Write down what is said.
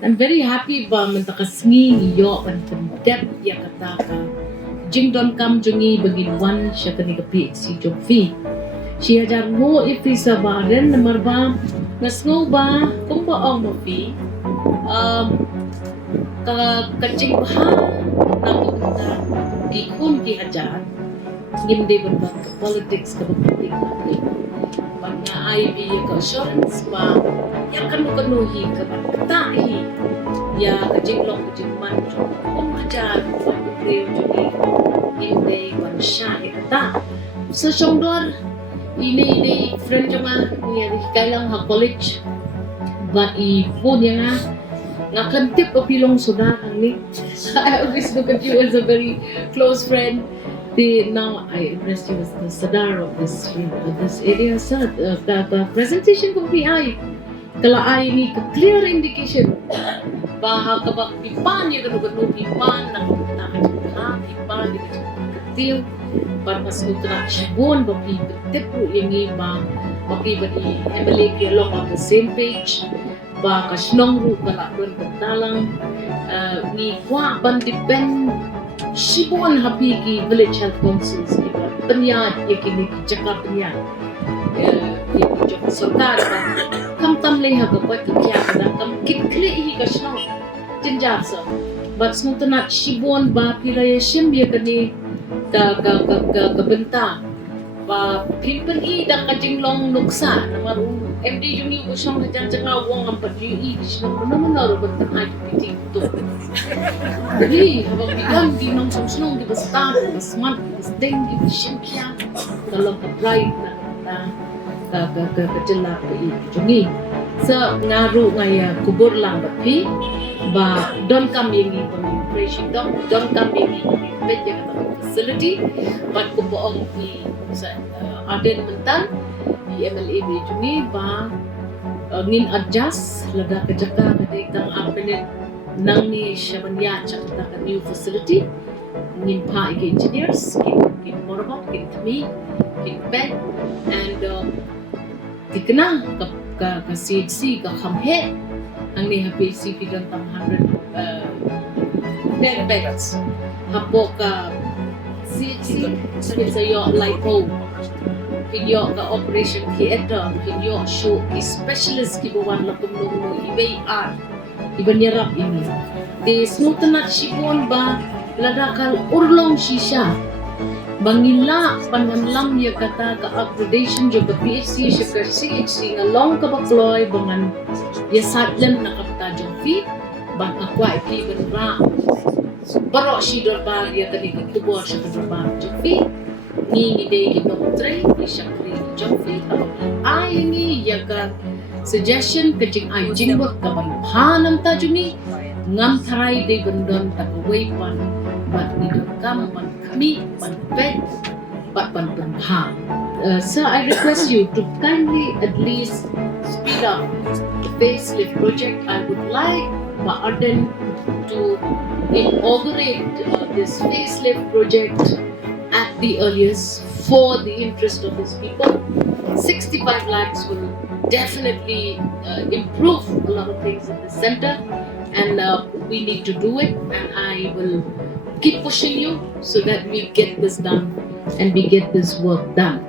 I'm very happy ba mentakasngi yo kan pendep ya kata ka jingdon kam jungi bagilwan siya kani kapi si Jofi. Siya jar ngo ifi sa baden namar ba nasngo ba kumpa ang mafi kajing ha na punta ikun ki hajar gimde berbat ke politics ke politik banyak IB ke assurance ba yang kanu-kanuhi ke tahi ya kajing long kajing manjo umajar pagkakriyo juni hindi mansya ikata sa syongdor ini friend joma ni kailang ha college but I phone yang nga kantip ko pilong suda ang ni I always look at you as a very close friend. Now I address you as the Sadar of this area. Sir, the presentation ko ay kala ay ni clear indication baha kabak pipan ya kanu pipan na pipan di kecil para mas nutra sibon ba pitip po ini ba makibani Emily along on the same page ba kasnong ru kala don katalang ni kwa ban depend Sibon Hapiki Village Health Councils Penyat yakini Jakarta Penyat Joko Sarkar kam tamle ha kapat kya kada kam kikle hi kasno jinjar sa but smutanat Sibon ba pilaya shimbiya kani ka benta ba pimpen I da kajinglong nuksa namaru MD juni usong na janjanga wong ang padri kisno naman ro bentang ay piting to jadi habang bigam di nong samsung di basta basman di basdeng di bishimkya dalam kapray na kajela ko I juni sa ngaru ngaya kubur lang bapi ba don kami ni pemimpression don kami ni pemimpression facility but kuboong I sa aden mentan I MLA juni ba ngin adjust laga kajaka kadai tang apenet nang ni Shabanya Chakta new facility ngin pa ike engineers kin morobot kin kami kin bed and tikna ka CHC ka khamhe ang ni HPC pidang tam 100 beds hapo ka CHC sa yo lipo kinyo ka operation theater kinyo show specialist kibuan la kumno ibay art ibanyarap ini di snutanat sipon ba ladakal urlong sisya bangila pananlam ya kata ka accreditation jo ka PhD siya ka CHC nga long ka bakloy bangan ya sadlan na kapta Jofi bang akwa iki benra baro si dorbar ya kani kubo siya ka dorbar Jofi ni day kitong tray siya kri Jofi ay ni ya ka suggestion kajing ay jingbot ka banhanam ta juni ngam tharai de bandon ta away pan but ni do kam pan kami pan bed but pan banha so I request you to kindly at least speed up the facelift project. I would like Arden to inaugurate this facelift project at the earliest for the interest of his people. 65 lakhs will definitely improve a lot of things in the center and we need to do it and I will keep pushing you so that we get this done and we get this work done.